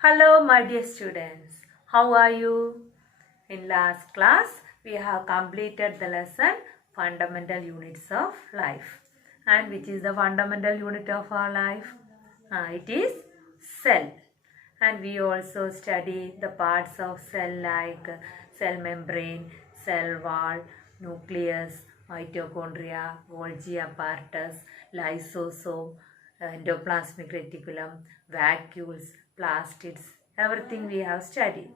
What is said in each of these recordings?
Hello my dear students, how are you? In last class, we have completed the lesson Fundamental Units of Life. And which is the fundamental unit of our life? It is cell. And we also study the parts of cell like cell membrane, cell wall, nucleus, mitochondria, Golgi apparatus, lysosome, endoplasmic reticulum, vacuoles, plastids, everything we have studied.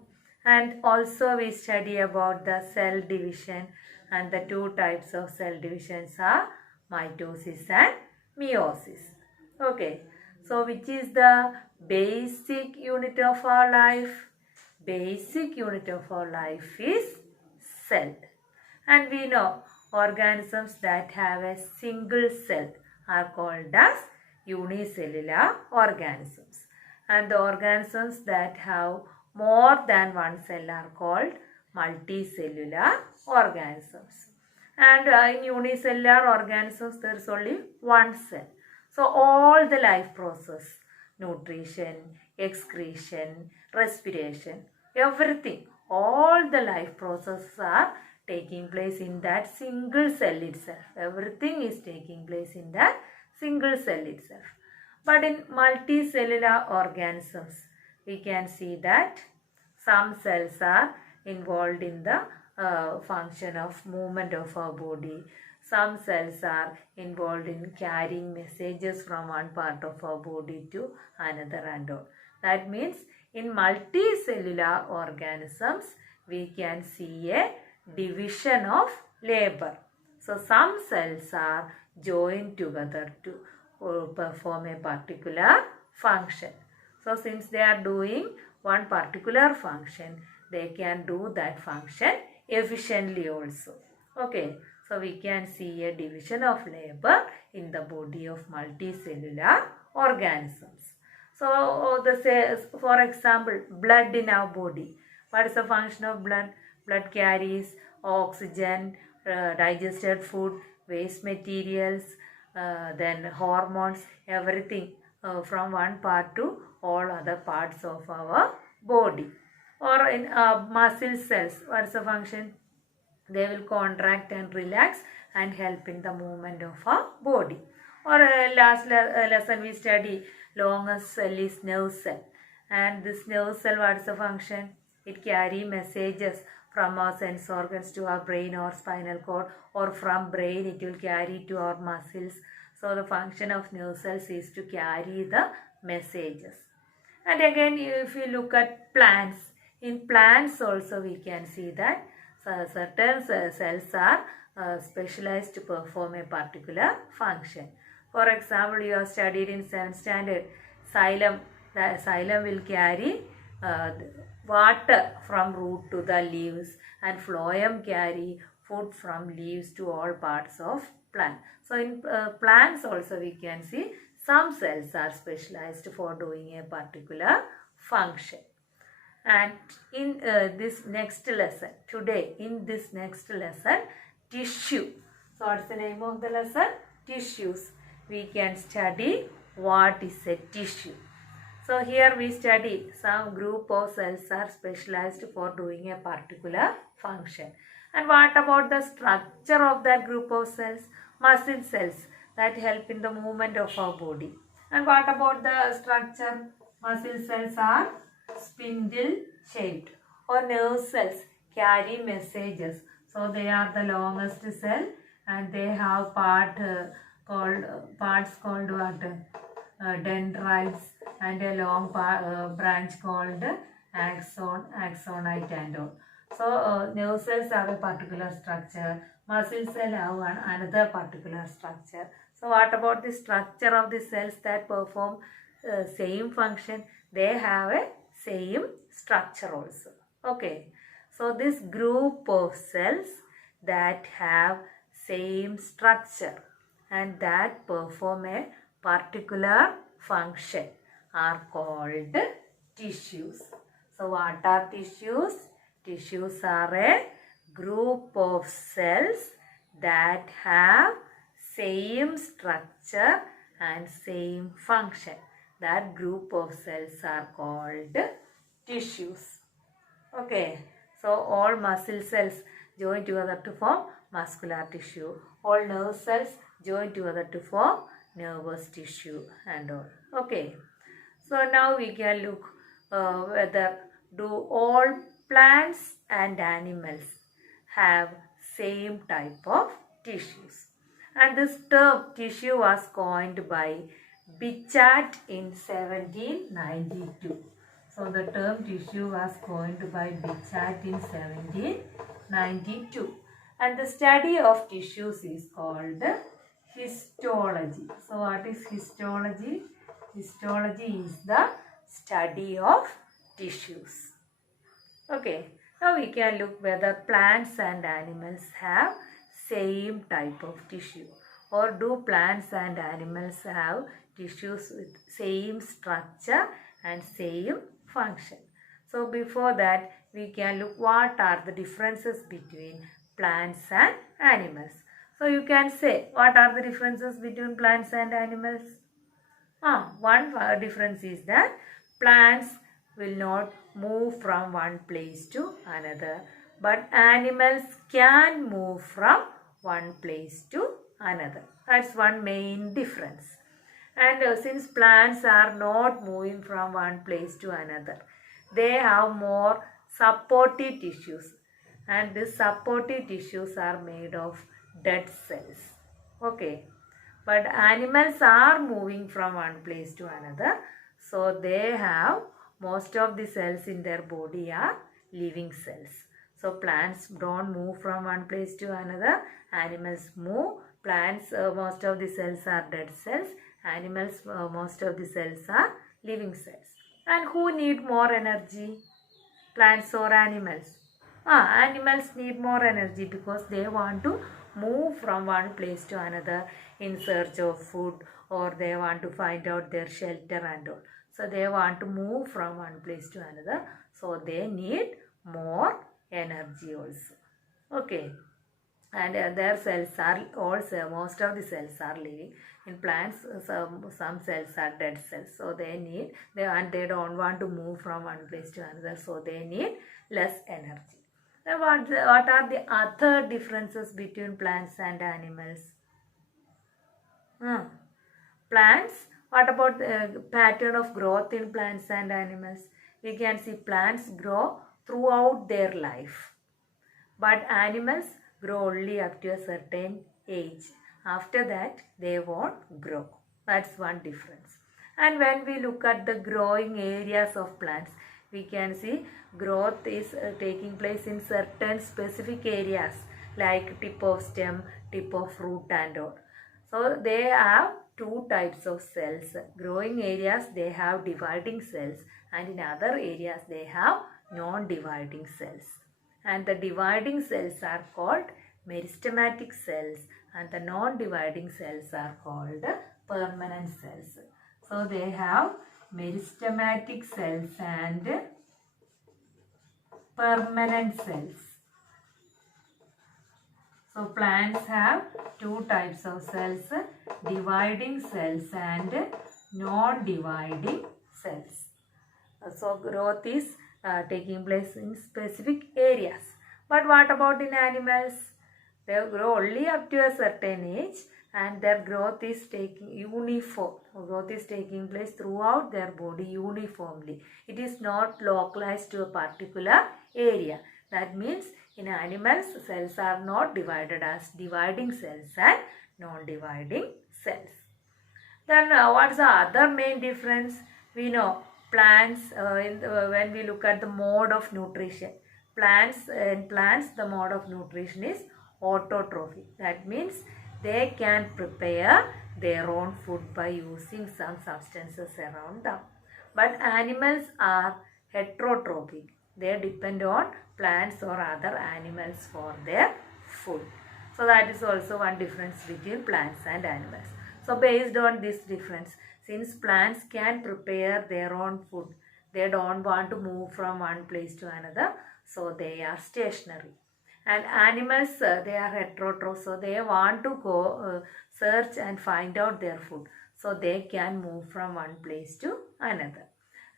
And also we study about the cell division, and the two types of cell divisions are mitosis and meiosis. Okay, so which is the basic unit of our life? Basic unit of our life is cell. And we know organisms that have a single cell are called as unicellular organisms. And the organisms that have more than one cell are called multicellular organisms. And in unicellular organisms there is only one cell. So all the life process, nutrition, excretion, respiration, everything, all the life processes are taking place in that single cell itself. Everything is taking place in that single cell itself. But in multicellular organisms, we can see that some cells are involved in the function of movement of our body. Some cells are involved in carrying messages from one part of our body to another and all. That means in multicellular organisms, we can see a division of labor. So some cells are joined together to perform a particular function. So since they are doing one particular function, they can do that function efficiently also. Okay, so we can see a division of labor in the body of multicellular organisms. So for example, blood in our body. What is the function of blood? Blood carries oxygen, digested food, waste materials, then hormones, everything from one part to all other parts of our body. Or in muscle cells, what is the function? They will contract and relax and help in the movement of our body. Or last lesson we study longest cell is nerve cell. And this nerve cell, what is the function? It carry messages from our sense organs to our brain or spinal cord, or from brain it will carry to our muscles. So the function of nerve cells is to carry the messages. And again, if you look at plants, in plants also we can see that certain cells are specialized to perform a particular function. For example, you have studied in 7th standard, xylem. The xylem will carry water from root to the leaves, and phloem carry food from leaves to all parts of plant. So in plants also we can see some cells are specialized for doing a particular function. And in this next lesson, today in this next lesson, tissue. So what's the name of the lesson? Tissues. We can study what is a tissue. So here we study some group of cells are specialized for doing a particular function. And what about the structure of that group of cells? Muscle cells that help in the movement of our body. And what about the structure? Muscle cells are spindle shaped, or nerve cells carry messages. So they are the longest cell, and they have parts called what? Dendrites, and a long branch called axonite and all. So nerve cells have a particular structure, muscle cell have another particular structure. So what about the structure of the cells that perform same function? They have a same structure also. Okay, so this group of cells that have same structure and that perform a particular function are called tissues. So what are tissues? Tissues are a group of cells that have same structure and same function. that group of cells are called tissues. Okay, so all muscle cells join together to form muscular tissue. All nerve cells join together to form nervous tissue and all. Okay, so now we can look whether do all plants and animals have same type of tissues. And this term tissue was coined by Bichat in 1792. So the term tissue was coined by Bichat in 1792. And the study of tissues is called histology. So what is histology? Histology is the study of tissues. Okay, now we can look whether plants and animals have same type of tissue, or do plants and animals have tissues with same structure and same function. So before that we can look what are the differences between plants and animals. So you can say what are the differences between plants and animals? One difference is that plants will not move from one place to another, but animals can move from one place to another. That's one main difference. And since plants are not moving from one place to another, they have more supportive tissues, and these supportive tissues are made of dead cells. Okay, but animals are moving from one place to another, so they have most of the cells in their body are living cells. So plants don't move from one place to another, animals move. Plants most of the cells are dead cells, animals most of the cells are living cells. And who need more energy, plants or animals? Animals need more energy because they want to move from one place to another in search of food, or they want to find out their shelter and all. So they want to move from one place to another, so they need more energy also. Okay, and their cells are also, most of the cells are living. In plants some cells are dead cells, so they don't want to move from one place to another, so they need less energy. Then what are the other differences between plants and animals? Plants, what about the pattern of growth in plants and animals? We can see plants grow throughout their life, but animals grow only up to a certain age. After that, they won't grow. That's one difference. And when we look at the growing areas of plants, we can see growth is taking place in certain specific areas like tip of stem, tip of root and all. So they have two types of cells. Growing areas they have dividing cells, and in other areas they have non-dividing cells. And the dividing cells are called meristematic cells, and the non-dividing cells are called permanent cells. So they have meristematic cells and permanent cells. So plants have two types of cells, dividing cells and non-dividing cells. So growth is taking place in specific areas. But what about in animals? They grow only up to a certain age, and their growth is uniform. Growth is taking place throughout their body uniformly. It is not localized to a particular area. That means in animals, cells are not divided as dividing cells and non-dividing cells. Then what's the other main difference? We know plants, when we look at the mode of nutrition, in plants the mode of nutrition is autotrophy. That means they can prepare their own food by using some substances around them. But animals are heterotrophic. They depend on plants or other animals for their food. So that is also one difference between plants and animals. So based on this difference, since plants can prepare their own food, they don't want to move from one place to another, so they are stationary. And animals, they are heterotrophs, so they want to go search and find out their food. so they can move from one place to another.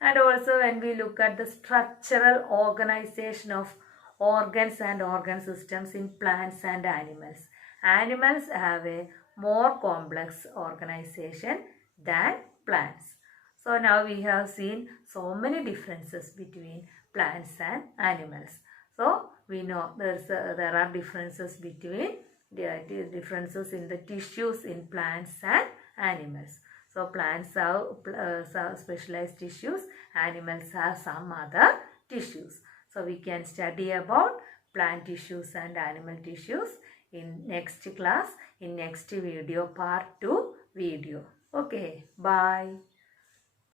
And also when we look at the structural organization of organs and organ systems in plants and animals, animals have a more complex organization than plants. So now we have seen so many differences between plants and animals. So we know there are differences between differences in the tissues in plants and animals. So plants have specialized tissues, animals have some other tissues. So we can study about plant tissues and animal tissues in next class, in next video, part 2 video. Okay, bye.